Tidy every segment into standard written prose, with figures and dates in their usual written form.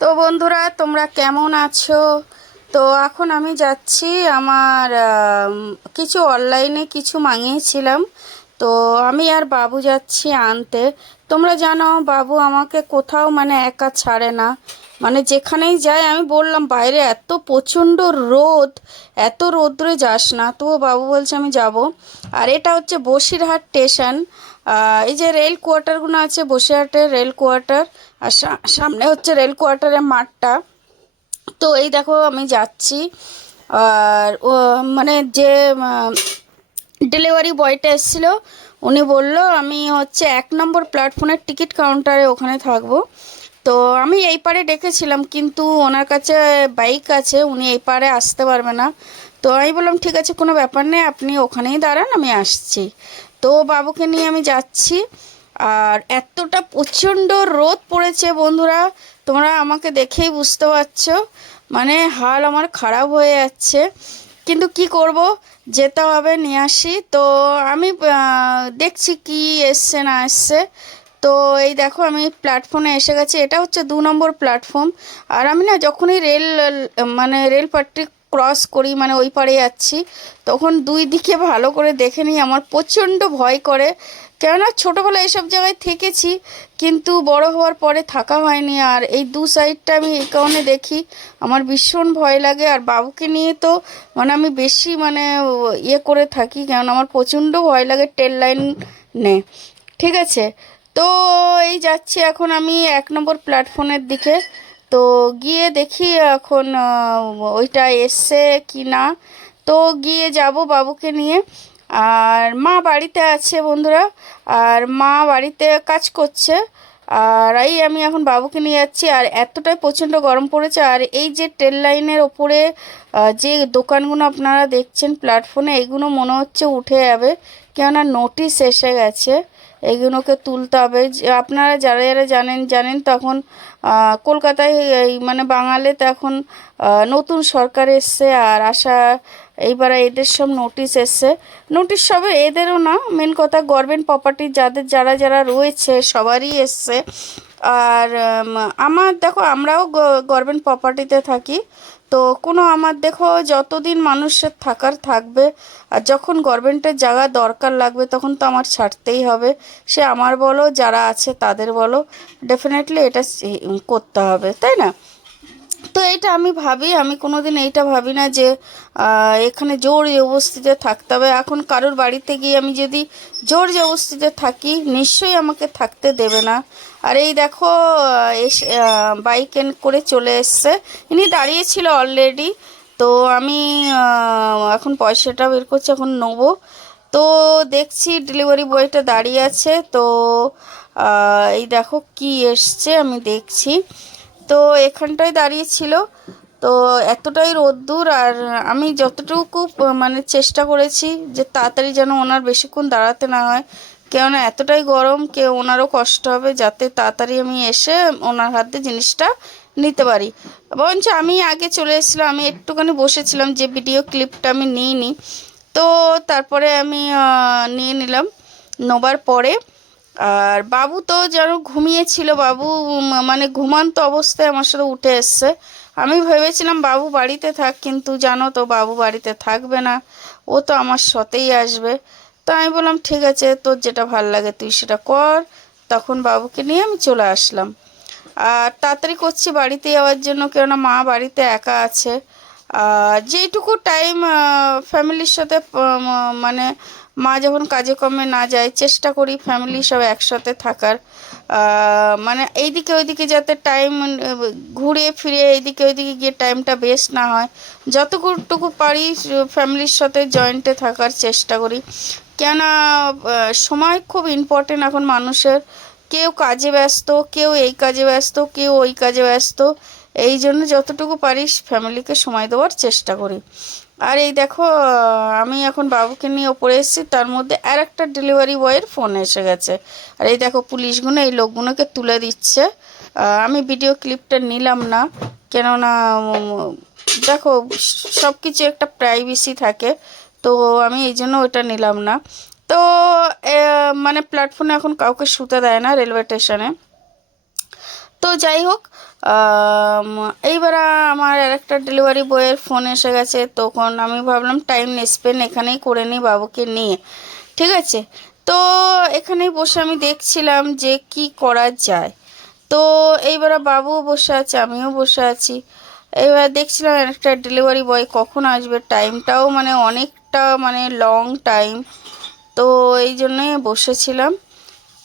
তো বন্ধুরা, তোমরা কেমন আছো? তো এখন আমি যাচ্ছি আমার কিছু অনলাইনে কিছু মাঙিয়েছিলাম। তো আমি আর বাবু যাচ্ছি আনতে। তোমরা জানো বাবু আমাকে কোথাও মানে একা ছাড়ে না। মানে যেখানেই যাই আমি বললাম বাইরে এত প্রচণ্ড রোদ, এত রোদ্রে যাস না, তবুও বাবু বলছে আমি যাব। আর এটা হচ্ছে বসিরহাট স্টেশন। এই যে রেল কোয়ার্টারগুলো আছে, বসিরহাটের রেল কোয়ার্টার। আর সামনে হচ্ছে রেল কোয়ার্টারের মাঠটা। তো এই দেখো আমি যাচ্ছি। আর ও মানে যে ডেলিভারি বয়টা এসেছিল, উনি বলল আমি হচ্ছে 1 নম্বর প্ল্যাটফর্মের টিকিট কাউন্টারে ওখানে থাকবো। তো আমি এই পারে ডেকেছিলাম, কিন্তু ওনার কাছে বাইক আছে, উনি এই পারে আসতে পারবে না। তো আমি বললাম ঠিক আছে, কোনো ব্যাপার নেই, আপনি ওখানেই দাঁড়ান, আমি আসছি। তো বাবুকে নিয়ে আমি যাচ্ছি। আর এতটা প্রচণ্ড রোদ পড়েছে বন্ধুরা, তোমরা আমাকে দেখেই বুঝতে পারছো। মানে হাল আমার খারাপ হয়ে যাচ্ছে, কিন্তু কি করব, যেতে হবে, নিয়ে আসি। তো আমি দেখছি কি এসছে না এসছে। তো এই দেখো আমি প্ল্যাটফর্মে এসে গেছি, এটা হচ্ছে 2 নম্বর প্ল্যাটফর্ম। আর আমি না যখনই মানে রেল পাট্টি ক্রস করি, মানে ওই পারে যাচ্ছি, তখন দুই দিকে ভালো করে দেখে নিই, আমার প্রচণ্ড ভয় করে। কেননা ছোটোবেলায় এসব জায়গায় থেকেছি, কিন্তু বড় হওয়ার পরে থাকা হয়নি। আর এই দু সাইডটা আমি এই কারণে দেখি, আমার ভীষণ ভয় লাগে। আর বাবুকে নিয়ে তো মানে আমি বেশি মানে ইয়ে করে থাকি, কেননা আমার প্রচণ্ড ভয় লাগে ট্রেন লাইন নে। ঠিক আছে। তো এই যাচ্ছি এখন আমি 1 নম্বর প্ল্যাটফর্মের দিকে। তো গিয়ে দেখি এখন ওইটা এসছে কি না। তো গিয়ে যাব বাবুকে নিয়ে। আর মা বাড়িতে আছে বন্ধুরা, আর মা বাড়িতে কাজ করছে। আর এই আমি এখন বাবুকে নিয়ে যাচ্ছি। আর এতটাই প্রচণ্ড গরম পড়েছে। আর এই যে ট্রেন লাইনের ওপরে যে দোকানগুলো আপনারা দেখছেন প্ল্যাটফর্মে, এইগুলো মনে হচ্ছে উঠে যাবে, কেননা নোটিশ এসে গেছে, এইগুলোকে তুলতে হবে। আপনারা যারা যারা জানেন জানেন, তখন কলকাতায় এই মানে বাঙালিতে এখন নতুন সরকার এসছে। আর আশা এইবার এদের সব নোটিশ এসছে। নোটিশ সবে এদেরও না, মেন কথা গভর্নমেন্ট প্রপার্টি যাদের যারা যারা রয়েছে সবারই এসছে। আর আমার দেখো আমরাও গভর্নমেন্ট প্রপার্টিতে থাকি। তো কোনো আমার দেখো যতদিন মানুষের থাকার থাকবে, আর যখন গভর্নমেন্টের জায়গা দরকার লাগবে তখন তো আমার ছাড়তেই হবে। সে আমার বলো যারা আছে তাদের বলো, ডেফিনেটলি এটা করতে হবে, তাই না? তো এইটা আমি ভাবি, আমি কোনোদিন এইটা ভাবি না যে এখানে জোর জবরদস্তিতে থাকতে হবে। এখন কারোর বাড়িতে গিয়ে আমি যদি জোর জবরদস্তিতে থাকি, নিশ্চয়ই আমাকে থাকতে দেবে না। আর এই দেখো এসে বাইক করে চলে এসছে, ইনি দাঁড়িয়েছিল অলরেডি। তো আমি এখন পয়সাটা বের করছি, এখন নেবো। তো দেখছি ডেলিভারি বয়টা দাঁড়িয়ে আছে। তো এই দেখো কি এসছে আমি দেখছি। তো এখানটায় দাঁড়িয়ে ছিল। তো এতটাই রোদ্দুর, আর আমি যতটুকু মানে চেষ্টা করেছি যে তাড়াতাড়ি যেন ওনার বেশিক্ষণ দাঁড়াতে না হয়, কেননা এতটাই গরম, ওনারও কষ্ট হবে, যাতে তাড়াতাড়ি আমি এসে ওনার হাতে জিনিসটা নিতে পারি। বরঞ্চ আমি আগে চলে এসেছিলাম, আমি একটুখানি বসেছিলাম, যে ভিডিও ক্লিপটা আমি নিইনি। তো তারপরে আমি নিয়ে নিলাম, নেবার পরে। আর বাবু তো যেন ঘুমিয়েছিল, বাবু মানে ঘুমান্ত অবস্থায় আমার সাথে উঠে এসছে। আমি ভেবেছিলাম বাবু বাড়িতে থাক, কিন্তু জানো তো বাবু বাড়িতে থাকবে না, ও তো আমার সাথেই আসবে। তো আমি বললাম ঠিক আছে, তোর যেটা ভাল লাগে তুই সেটা কর। তখন বাবুকে নিয়ে আমি চলে আসলাম। আর তাড়াতাড়ি করছি বাড়িতে যাওয়ার জন্য, কেননা মা বাড়িতে একা আছে। আর যেইটুকু টাইম ফ্যামিলির সাথে মানে মা যখন কাজে কর্মে না যায়, চেষ্টা করি ফ্যামিলি সব একসাথে থাকার। মানে এইদিকে ওইদিকে যাতে টাইম ঘুরে ফিরে এইদিকে ওইদিকে গিয়ে টাইমটা বেস্ট না হয়, যতটুকু পারি ফ্যামিলির সাথে জয়েন্টে থাকার চেষ্টা করি। কেননা সময় খুব ইম্পর্টেন্ট এখন মানুষের। কেউ কাজে ব্যস্ত, কেউ এই কাজে ব্যস্ত, কেউ ওই কাজে ব্যস্ত। এই জন্য যতটুকু পারিস ফ্যামিলিকে সময় দেওয়ার চেষ্টা করি। আর এই দেখো আমি এখন বাবুকে নিয়ে ওপরে এসেছি, তার মধ্যে আর একটা ডেলিভারি বয়ের ফোন এসে গেছে। আর এই দেখো পুলিশগুলো এই লোকগুলোকে তুলে দিচ্ছে। আমি ভিডিও ক্লিপটা নিলাম না, কেননা দেখো সব কিছু একটা প্রাইভেসি থাকে, তো আমি এই জন্য ওটা নিলাম না। তো মানে প্ল্যাটফর্মে এখন কাউকে শুতে দেয় না রেলওয়ে স্টেশনে। তো যাই হোক, আম, এইবার আমার আরেকটা ডেলিভারি বয়ের ফোন এসে গেছে, তখন আমি ভাবলাম টাইম স্পেন্ড এখানেই করে নিই বাবুকে নিয়ে। ঠিক আছে, তো এখানেই বসে আমি দেখছিলাম যে কি করা যায়। তো এইবার বাবুও বসে আছে, আমিও বসে আছি। এবার দেখছিলাম একটা ডেলিভারি বয় কখন আসবে, টাইমটাও মানে অনেকটা মানে লং টাইম। তো এই জন্যই বসেছিলাম।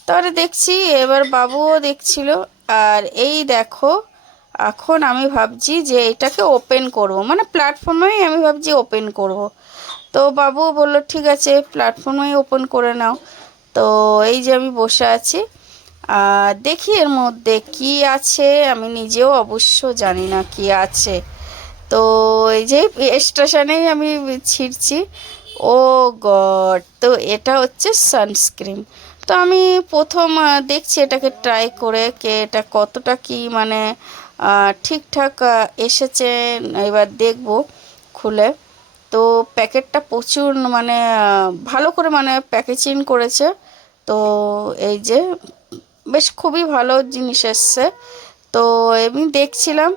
তারপরে দেখছি এবার বাবুও দেখছিল। আর এই দেখো, এখন আমি ভাবছি যে এটাকে ওপেন করব, মানে প্ল্যাটফর্মেই আমি ভাবছি ওপেন করব। তো বাবুও বললো ঠিক আছে প্ল্যাটফর্মেই ওপেন করে নাও। তো এই যে আমি বসে আছি, আর দেখি এর মধ্যে কি আছে, আমি নিজেও অবশ্য জানি না কি আছে। তো এই যে স্টেশনেই আমি ছিঁড়ছি। ও গড, তো এটা হচ্ছে সানস্ক্রিন। তো আমি প্রথম দেখছি এটাকে ট্রাই করে কে এটা কতটা কি মানে ঠিকঠাক এসেছে। এবার দেখব খুলে। তো প্যাকেটটা প্রচুর মানে ভালো করে মানে প্যাকেজিং করেছে। তো এই যে বেশ খুবই ভালো জিনিস এসছে। তো এমনি দেখছিলাম,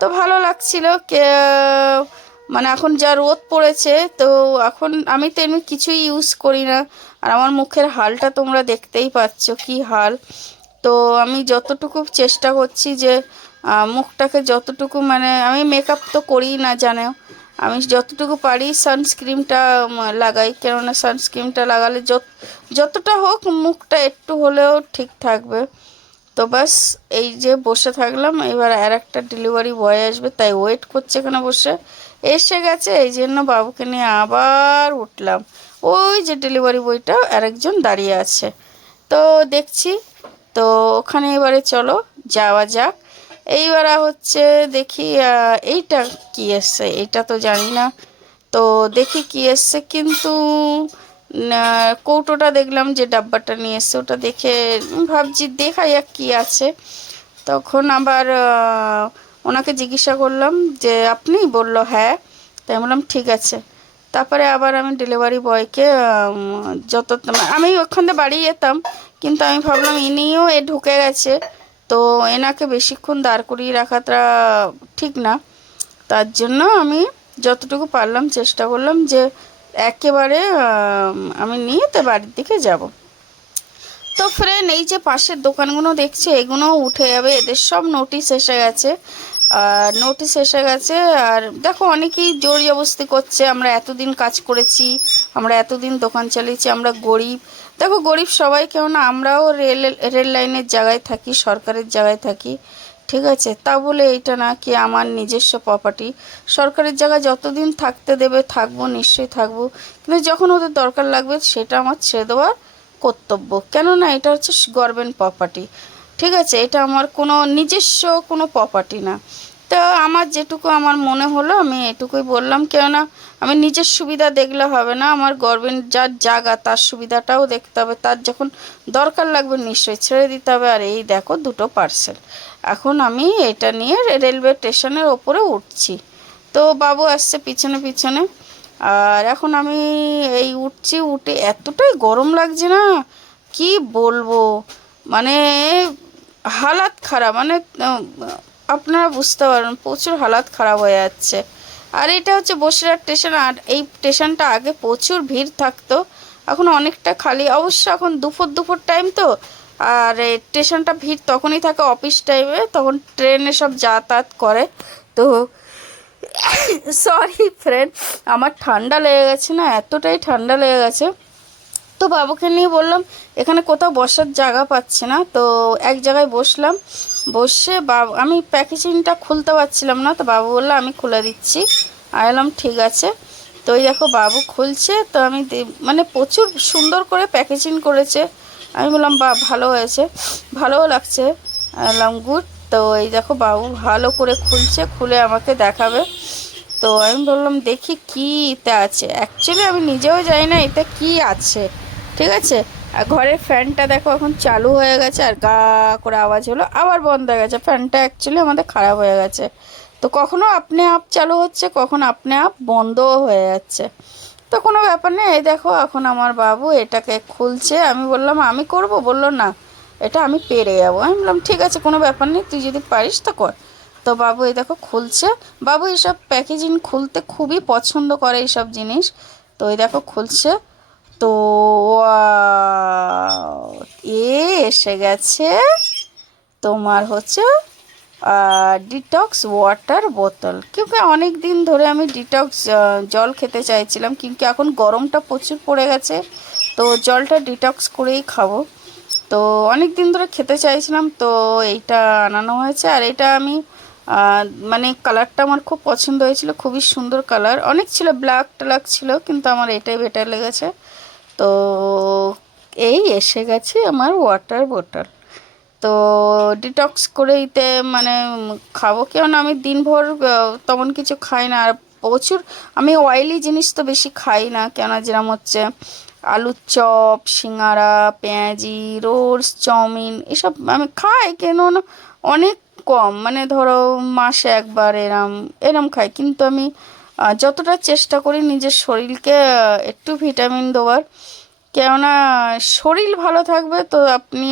তো ভালো লাগছিল কে মানে এখন যা রোদ পড়েছে, তো এখন আমি তো এমনি কিছুই ইউজ করি না। আর আমার মুখের হালটা তোমরা দেখতেই পাচ্ছ কি হাল। তো আমি যতটুকু চেষ্টা করছি যে মুখটাকে যতটুকু মানে আমি মেকআপ তো করি না জানো, আমি যতটুকু পারি সানস্ক্রিনটা লাগাই, কেননা সানস্ক্রিনটা লাগালে যতটা হোক মুখটা একটু হলেও ঠিক থাকবে। তো বাস এই যে বসে থাকলাম, এবার আর একটা ডেলিভারি বয় আসবে তাই ওয়েট করছে এখানে বসে। এসে গেছে, এই জন্য বাবুকে নিয়ে আবার উঠলাম। ওই যে ডেলিভারি বয়টা আরেকজন দাঁড়িয়ে আছে, তো দেখছি। তো ওখানে এবারে চলো যাওয়া যাক। এইবার হচ্ছে দেখি এইটা কি এসছে, এটা তো জানি না। তো দেখি কি এসছে, কিন্তু কৌটোটা দেখলাম যে ডাব্বাটা নিয়ে এসছে, ওটা দেখে ভাবছি দেখা যাক কি আছে। তখন আবার ওনাকে জিজ্ঞাসা করলাম যে আপনি, বলল হ্যাঁ। তাই বললাম ঠিক আছে। তারপরে আবার আমি ডেলিভারি বয়কে যত আমি ওখান থেকে বাড়ি যেতাম, কিন্তু আমি ভাবলাম ইনিও ঢুকে গেছে, তো এনাকে বেশিক্ষণ দাঁড় করিয়ে রাখাটা ঠিক না। তার জন্য আমি যতটুকু পারলাম চেষ্টা করলাম যে একেবারে আমি নিয়ে তো বাড়ির দিকে যাব। তো ফ্রেন্ড, এই যে পাশের দোকানগুলো দেখছে এগুলোও উঠে যাবে, এদের সব নোটিশ এসে গেছে। আর নোটিশ এসে গেছে, আর দেখো অনেকেই জোর জবরদস্তি করছে, আমরা এতদিন কাজ করেছি, আমরা এতদিন দোকান চালিয়েছি, আমরা গরিব। দেখো গরিব সবাই, কেননা আমরাও রেল লাইনের জায়গায় থাকি, সরকারের জায়গায় থাকি। ঠিক আছে, তা বলে এইটা না কি আমার নিজস্ব প্রপার্টি। সরকারের জায়গায় যতদিন থাকতে দেবে থাকবো, নিশ্চয়ই থাকবো, কিন্তু যখন ওদের দরকার লাগবে সেটা আমার ছেড়ে দেওয়ার কর্তব্য, কেননা এটা হচ্ছে গভর্নমেন্ট প্রপার্টি। ঠিক আছে, এটা আমার কোনো নিজস্ব কোনো প্রপার্টি না। তো আমার যেটুকু আমার মনে হলো আমি এটুকুই বললাম, কেননা আমি নিজের সুবিধা দেখলে হবে না, আমার গভর্নমেন্ট যার জায়গা তার সুবিধাটাও দেখতে হবে, তার যখন দরকার লাগবে নিশ্চয়ই ছেড়ে দিতে হবে। আর এই দেখো দুটো পার্সেল, এখন আমি এটা নিয়ে রেলওয়ে স্টেশনের ওপরে উঠছি। তো বাবু আসছে পিছনে পিছনে, আর এখন আমি এই উঠছি, উঠে এতটাই গরম লাগছে না কি বলবো, মানে হালাত খারাপ, মানে আপনারা বুঝতে পারবেন প্রচুর হালাত খারাপ হয়ে যাচ্ছে। আর এটা হচ্ছে বসিরহাট স্টেশন, আর এই স্টেশনটা আগে প্রচুর ভিড় থাকতো, এখন অনেকটা খালি। অবশ্য এখন দুপুর দুপুর টাইম তো, আর এই স্টেশনটা ভিড় তখনই থাকে অফিস টাইমে, তখন ট্রেনে সব যাতায়াত করে। তো সরি ফ্রেন্ড, আমার ঠান্ডা লেগে গেছে না, এতটাই ঠান্ডা লেগে গেছে। তো বাবুকে নিয়ে বললাম এখানে কোথাও বসার জায়গা পাচ্ছি না, তো এক জায়গায় বসলাম। বসে বাবু, আমি প্যাকেজিংটা খুলতে পারছিলাম না, তো বাবু বললো আমি খুলে দিচ্ছি। আমি বললাম ঠিক আছে। তো এই দেখো বাবু খুলছে, তো আমি মানে প্রচুর সুন্দর করে প্যাকেজিং করেছে। আমি বললাম বা ভালো হয়েছে, ভালোও লাগছে। আমি বললাম গুড। তো এই দেখো বাবু ভালো করে খুলছে, খুলে আমাকে দেখাবে। তো আমি বললাম দেখি কী এতে আছে, অ্যাকচুয়ালি আমি নিজেও জানি না এটা কি আছে। ঠিক আছে, আর ঘরের ফ্যানটা দেখো এখন চালু হয়ে গেছে, আর গা করে আওয়াজ হলো আবার বন্ধ হয়ে গেছে, ফ্যানটা অ্যাকচুয়ালি আমাদের খারাপ হয়ে গেছে। তো কখনো আপনি আপ চালু হচ্ছে, কখনো আপনি আপ বন্ধও হয়ে যাচ্ছে। তো কোনো ব্যাপার নেই, এই দেখো এখন আমার বাবু এটাকে খুলছে। আমি বললাম আমি করব, বললো না এটা আমি পেরে যাবো। আমি বললাম ঠিক আছে, কোনো ব্যাপার নেই, তুই যদি পারিস তা কর। তো বাবু এই দেখো খুলছে। বাবু এইসব প্যাকেজিং খুলতে খুবই পছন্দ করে, এইসব জিনিস। তো এই দেখো খুলছে। তো ওয়াও, এসে গেছে তোমার হচ্ছে ডিটক্স ওয়াটার বোতল। কিন্তু অনেক দিন ধরে আমি ডিটক্স জল খেতে চাইছিলাম, কিন্তু এখন গরমটা প্রচুর পড়ে গেছে, তো জলটা ডিটক্স করেই খাবো। তো অনেক দিন ধরে খেতে চাইছিলাম, তো এইটা আনানো হয়েছে। আর এটা আমি মানে কালারটা আমার খুব পছন্দ হয়েছিল, খুবই সুন্দর কালার। অনেক ছিল, ব্ল্যাক ট্যাক ছিল, কিন্তু আমার এটাই বেটার লেগেছে। তো এই এসে গেছে আমার ওয়াটার বোতল। তো ডিটক্স করেইতে মানে খাবো, কেন আমি দিনভর তেমন কিছু খাই না। আর প্রচুর আমি অয়েলি জিনিস তো বেশি খাই না, কেন যেরকম হচ্ছে আলুর চপ, সিঙ্গারা, পেঁয়াজি, রোলস, চাউমিন এসব আমি খাই, কেন না অনেক কম, মানে ধরো মাসে একবার এরম এরম খাই। কিন্তু আমি যতটা চেষ্টা করি নিজের শরীরকে একটু ভিটামিন দেওয়ার, কেননা শরীর ভালো থাকবে তো আপনি